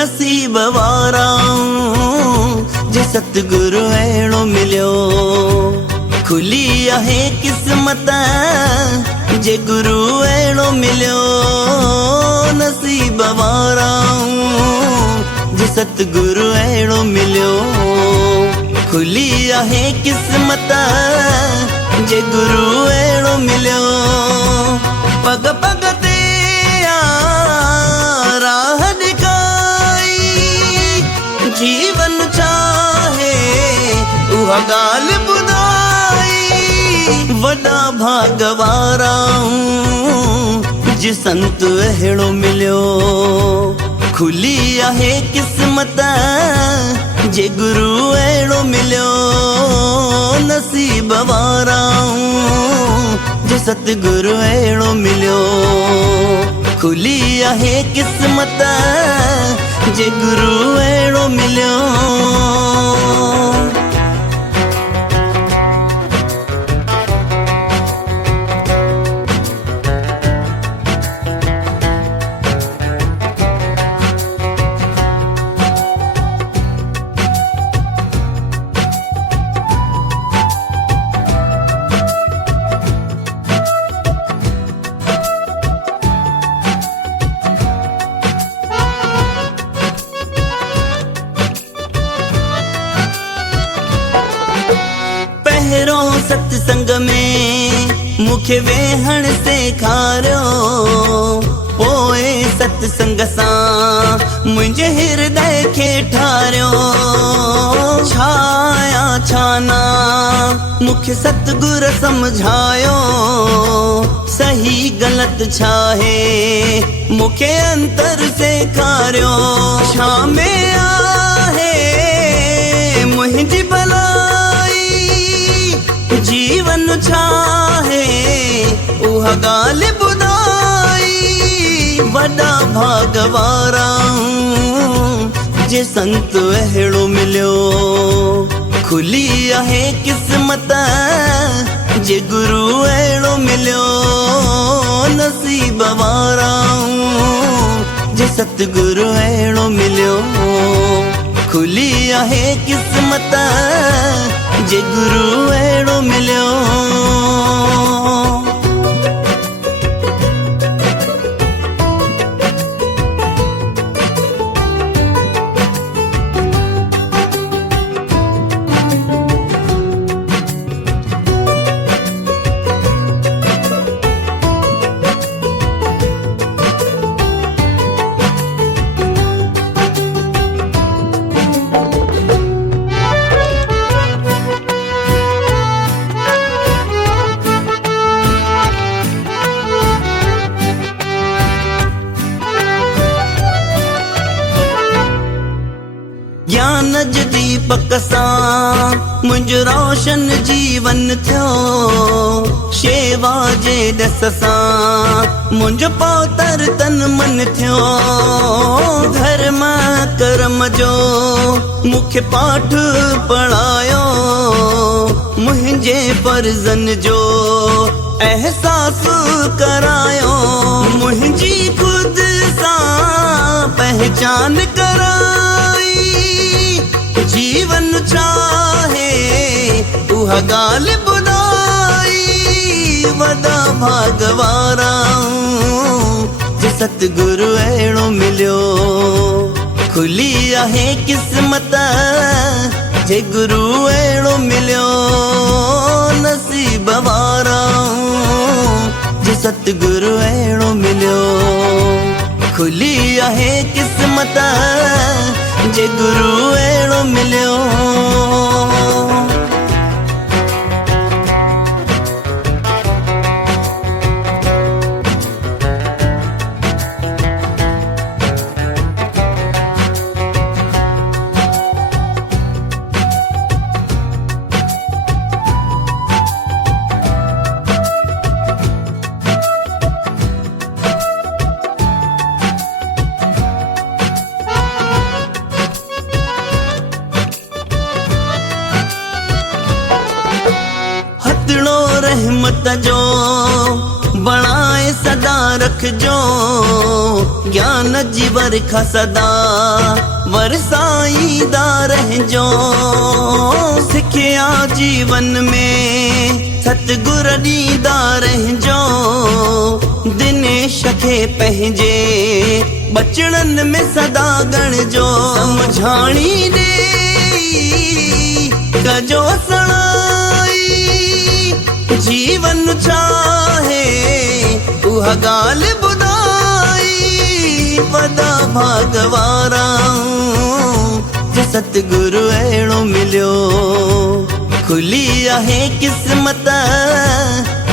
नसीब वारा जे सतगुरु अहिड़ो मिलियो। खुली आहे किस्मत जे गुरु अहिड़ो मिलियो। नसीब वारा जे सतगुरु अहिड़ो मिलियो। खुली आहे किस्मत जे गुरु अहिड़ो मिलियो। पग पग ते राह ॾेखाई जीवन चाहे उहा ॻाल्हि ॿुधाई। वॾा भाग वारा जे संत अहिड़ो मिलियो। खुली आहे किस्मत जे गुरु अहिड़ो मिलियो। नसीब वारा जे सतगुरु अहिड़ो मिलियो। खुली आहे किस्मत जे गुरु अहिड़ो मिलियो। सत्संग में मुखे वेहण सेखारियो। पोए सत्संग सां मुंहिंजे हृदय खे ठारियो। छाया छाना मुखे सतगुर समझायो। सही गलत छाहे मुखे अंतर सेखारियो। छा में आहे मुंहिंजी भलाई जीवन छाहे उहा ॻाल्हि ॿुधाई। वॾा भाग वारा जे संत अहिड़ो मिलियो। खुली आहे किस्मत जे गुरु अहिड़ो मिलियो। नसीब वारा जे सतगुरु अहिड़ो मिलियो। खुली आहे किस्मत जे गुरु अहिड़ो मिलियो। ज्ञान जे दीपक सां मुंहिंजो रोशन जीवन थियो। शेवा जे ॾस सां मुंहिंजो पौतर तन मन थियो। धर्म कर्म जो मुखे पाठ पढ़ायो। मुंहिंजे फर्ज़न जो एहसास करायो। मुंहिंजी खुद सां पहचान कराई। जीवन चाहे उहा ॻाल्हि ॿुधाई। वॾा भाग वारा जे सतगुरु अहिड़ो मिलियो। खुली आहे किस्मत जे गुरु अहिड़ो मिलियो। नसीब वारा जे सतगुरु अहिड़ो मिलियो। खुली आहे किस्मत जे गुरु अहिड़ो मिलियो। रहमत जो बणाए सदा रखजो, ज्ञान जी वर्खा सदा वरसाईंदा रहजो। सिखिया जीवन में सतगुर ॾींदा रहजो। दिनेश खे पंहिंजे बचड़न में सदा गणजो। समझाणी ॾे कजो सणाई, जीवन छाहे उहा ॻाल्हि ॿुधाई। वॾा भाग वारा जे सतगुरु अहिड़ो मिलियो। खुली आहे क़िस्मत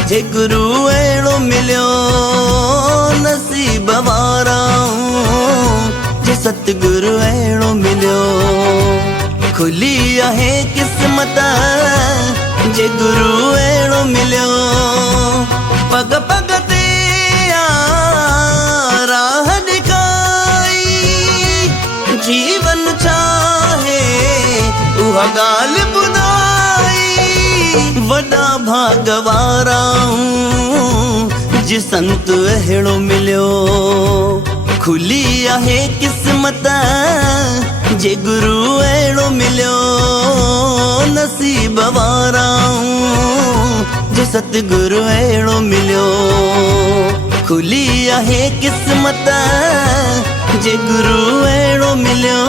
जे गुरु अहिड़ो मिलियो। नसीब वारा जे सतगुरु अहिड़ो मिलियो। खुली आहे क़िस्मत जे गुरु अहिड़ो मिलियो। पग पग ते राह ॾेखाई, जीवन छाहे उहा ॻाल्हि ॿुधाई। वॾा भाग वारा जे संत अहिड़ो मिलियो। खुली आहे क़िस्मत जे गुरु अहिड़ो मिलियो। नसीब वारा जे सतगुरु अहिड़ो मिलियो। खुली आहे क़िस्मत जे गुरु अहिड़ो मिलियो।